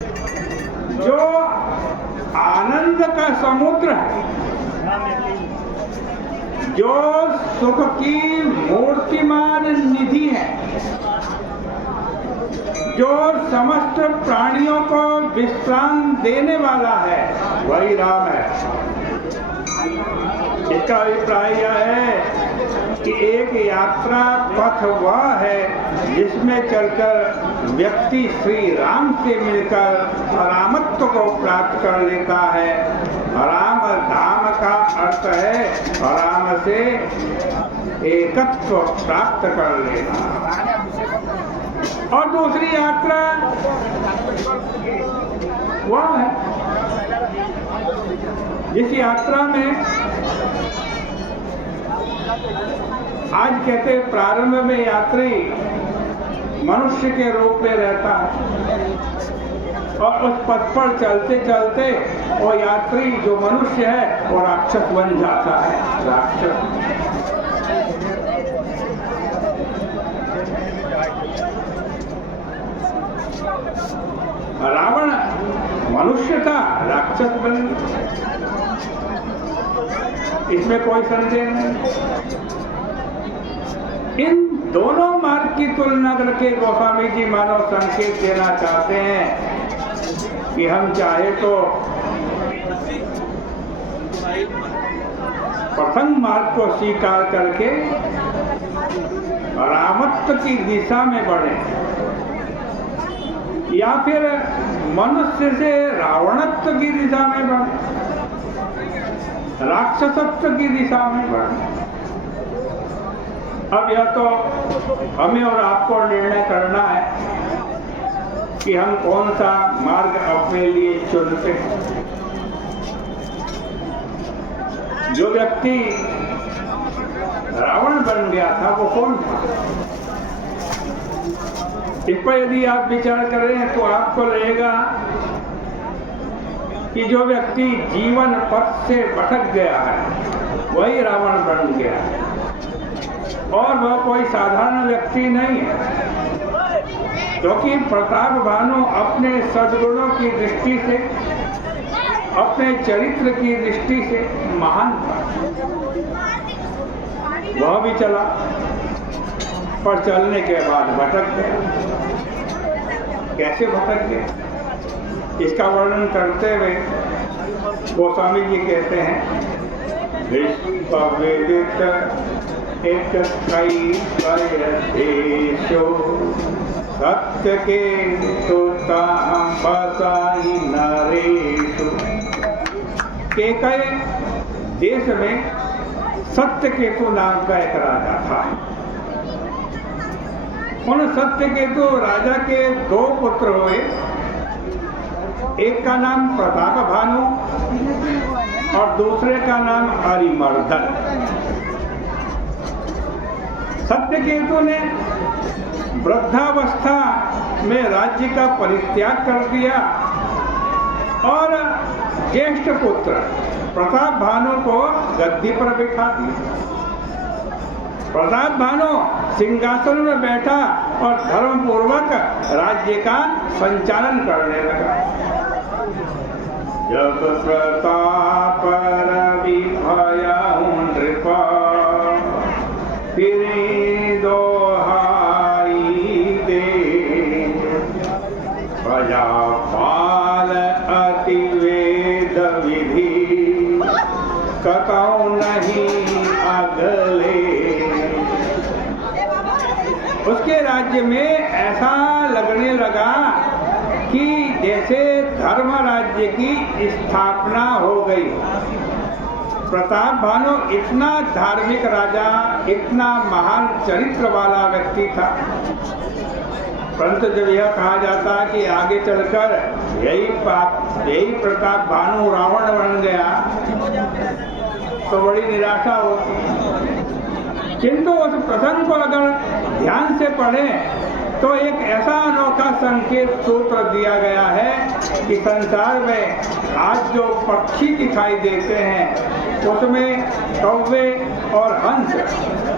जो आनंद का समुद्र है, जो सुख की मूर्तिमान निधि है, जो समस्त प्राणियों को विश्राम देने वाला है, वही राम है। इसका अभिप्राय यह है कि एक यात्रा पथ वह है जिसमें चलकर व्यक्ति श्री राम से मिलकर रामत्व को प्राप्त कर लेता है। राम धाम का अर्थ है राम से एकत्व प्राप्त कर लेना। और दूसरी यात्रा वह है जिस यात्रा में आज कहते हैं प्रारंभ में यात्री मनुष्य के रूप में रहता है और उस पथ पर चलते चलते वो यात्री जो मनुष्य है वो राक्षस बन जाता है। राक्षस रावण मनुष्य था, राक्षस बन, इसमें कोई संदेह नहीं। इन दोनों मार्ग की तुलना करके गोस्वामी जी मानव संकेत देना चाहते हैं कि हम चाहे तो प्रथम मार्ग को स्वीकार करके रामत्व की दिशा में बढ़े या फिर मनुष्य से रावणत्व की दिशा में बढ़े, राक्षसत्व की दिशा में बढ़े। अब यह तो हमें और आपको निर्णय करना है कि हम कौन सा मार्ग अपने लिए चुनते हैं। जो व्यक्ति रावण बन गया था वो कौन था? इस पर यदि आप विचार करें तो आपको लगेगा कि जो व्यक्ति जीवन पथ से भटक गया है वही रावण बन गया है और वह कोई साधारण व्यक्ति नहीं है, क्योंकि प्रताप भानु अपने सद्गुणों की दृष्टि से, अपने चरित्र की दृष्टि से महान था। वह भी चला पर चलने के बाद भटक गया। कैसे भटक गया इसका वर्णन करते हुए गोस्वामी जी कहते हैं, विश्ववेदित एक कई देशो सत्य के तुता बसाई नरेशु। के कई देश में सत्य केतु नाम का एक राजा था। उन सत्य केतु राजा के दो पुत्र हुए, एक का नाम प्रताप भानु और दूसरे का नाम अरिमर्दन। सत्यकेतु ने वृद्धावस्था में राज्य का परित्याग कर दिया और ज्येष्ठ पुत्र प्रताप भानु को गद्दी पर बिठा दिया। प्रताप भानु सिंहासन में बैठा और धर्म पूर्वक राज्य का संचालन करने लगा। जब प्रताप रवि भयाउ नृपा फिरे दोहाई दे, प्रजापाल अति वेद विधि कतौ नहीं अगले। उसके राज्य में ऐसा लगने लगा कि जैसे धर्म राज्य की स्थापना हो गई। प्रताप भानु इतना धार्मिक राजा, इतना महान चरित्र वाला व्यक्ति था, परंतु जब यह कहा जाता कि आगे चलकर यही प्रताप भानु रावण बन गया तो बड़ी निराशा होती। किंतु उस प्रसंग को अगर ध्यान से पढ़ें तो एक ऐसा अनोखा संकेत सूत्र दिया गया है कि संसार में आज जो पक्षी दिखाई देते हैं उसमें कौवे और हंस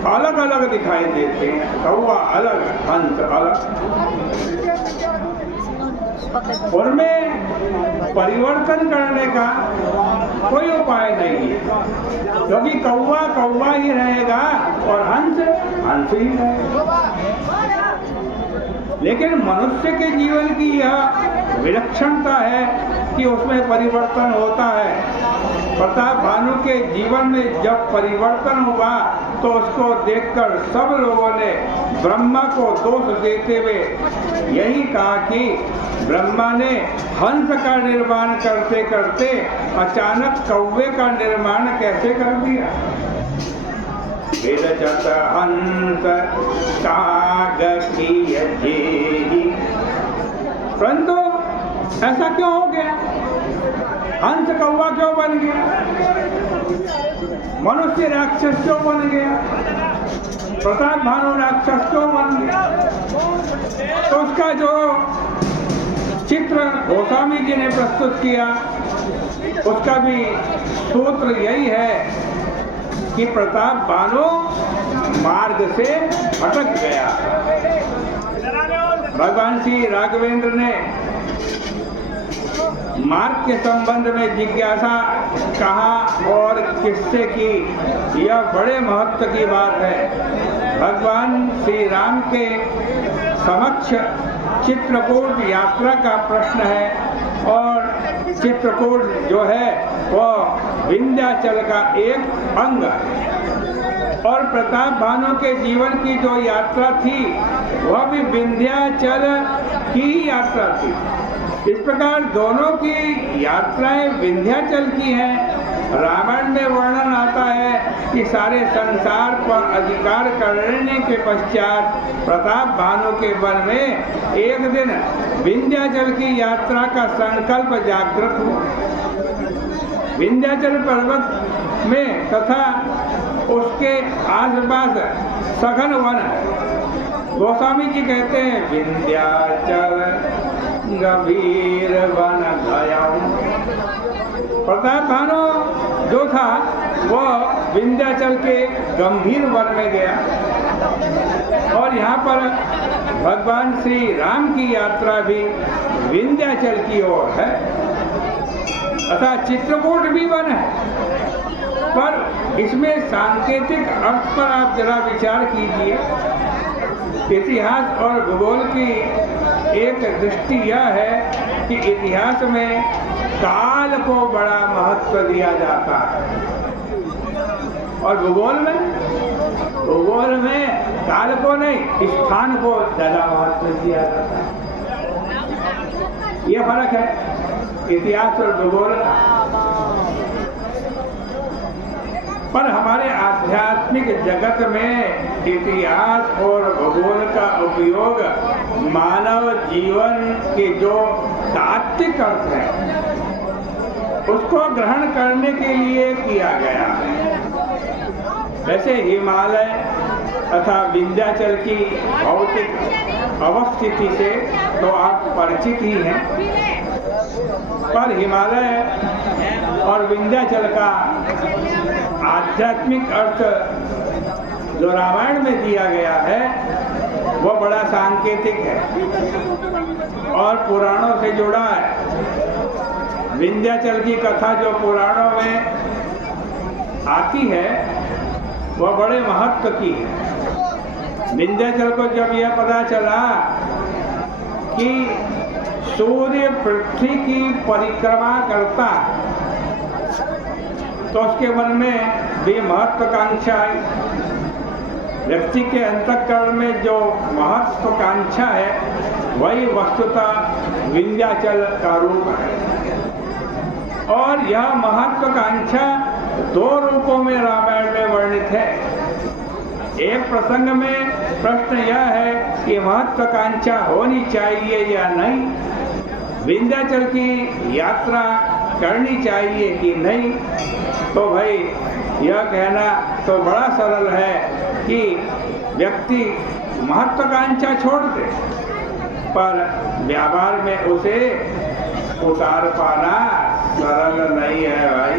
अलग अलग दिखाई देते हैं। कौवा अलग, हंस अलग। उनमें परिवर्तन करने का कोई उपाय नहीं है, क्योंकि कौवा कौवा ही रहेगा और हंस हंस ही रहेगा। लेकिन मनुष्य के जीवन की यह विलक्षणता है कि उसमें परिवर्तन होता है। प्रताप भानु के जीवन में जब परिवर्तन हुआ तो उसको देखकर सब लोगों ने ब्रह्मा को दोष देते हुए यही कहा कि ब्रह्मा ने हंस का निर्माण करते करते अचानक कौवे का निर्माण कैसे कर दिया। विरचत हंस कागकीयजे, परंतु ऐसा क्यों हो गया? हंस कौवा क्यों बन गया? मनुष्य राक्षस क्यों बन गया? प्रताप भानु राक्षस क्यों बन गया? तो उसका जो चित्र गोस्वामी जी ने प्रस्तुत किया उसका भी सूत्र यही है कि प्रताप भानु मार्ग से भटक गया। भगवान श्री राघवेंद्र ने मार्ग के संबंध में जिज्ञासा कहा और किससे की, यह बड़े महत्व की बात है। भगवान श्री राम के समक्ष चित्रकूट यात्रा का प्रश्न है और चित्रकूट जो है वह विंध्याचल का एक अंग है और प्रताप भानु के जीवन की जो यात्रा थी वह भी विंध्याचल की ही यात्रा थी। इस प्रकार दोनों की यात्राएं विंध्याचल की हैं। रामायण में वर्णन आता है कि सारे संसार पर अधिकार करने के पश्चात प्रताप भानु के वन में एक दिन विंध्याचल की यात्रा का संकल्प जागृत हुआ। विंध्याचल पर्वत में तथा उसके आसपास सघन वन है। गोस्वामी जी कहते हैं विंध्याचल गंभीर वन गया। प्रताप भानु जो था वह विंध्याचल के गंभीर वन में गया और यहाँ पर भगवान श्री राम की यात्रा भी विंध्याचल की ओर है अतः चित्रकूट भी वन है। पर इसमें सांकेतिक अर्थ पर आप जरा विचार कीजिए। इतिहास और भूगोल की एक दृष्टि यह है कि इतिहास में काल को बड़ा महत्व दिया जाता है और भूगोल में काल को नहीं, स्थान को ज्यादा महत्व दिया जाता है। ये फर्क है इतिहास और भूगोल का। पर हमारे आध्यात्मिक जगत में इतिहास और भूगोल का उपयोग मानव जीवन के जो तात्विक अर्थ है उसको ग्रहण करने के लिए किया गया है। वैसे हिमालय तथा विंध्याचल की भौतिक अवस्थिति से तो आप परिचित ही हैं, पर हिमालय और विंध्याचल का आध्यात्मिक अर्थ जो रामायण में दिया गया है वह बड़ा सांकेतिक है और पुराणों से जुड़ा है। विंध्याचल की कथा जो पुराणों में आती है वह बड़े महत्व की है। विंध्याचल को जब यह पता चला कि सूर्य पृथ्वी की परिक्रमा करता तो उसके मन में भी महत्वाकांक्षा आई। व्यक्ति के अंतःकरण में जो महत्वाकांक्षा है वही वस्तुतः विंध्याचल का रूप है और यह महत्वाकांक्षा दो रूपों में रामायण में वर्णित है। एक प्रसंग में प्रश्न यह है कि महत्वाकांक्षा होनी चाहिए या नहीं, विंध्याचल की यात्रा करनी चाहिए कि नहीं। तो भाई यह कहना तो बड़ा सरल है कि व्यक्ति महत्वाकांक्षा छोड़ दे, पर व्यवहार में उसे उतार पाना सरल नहीं है भाई।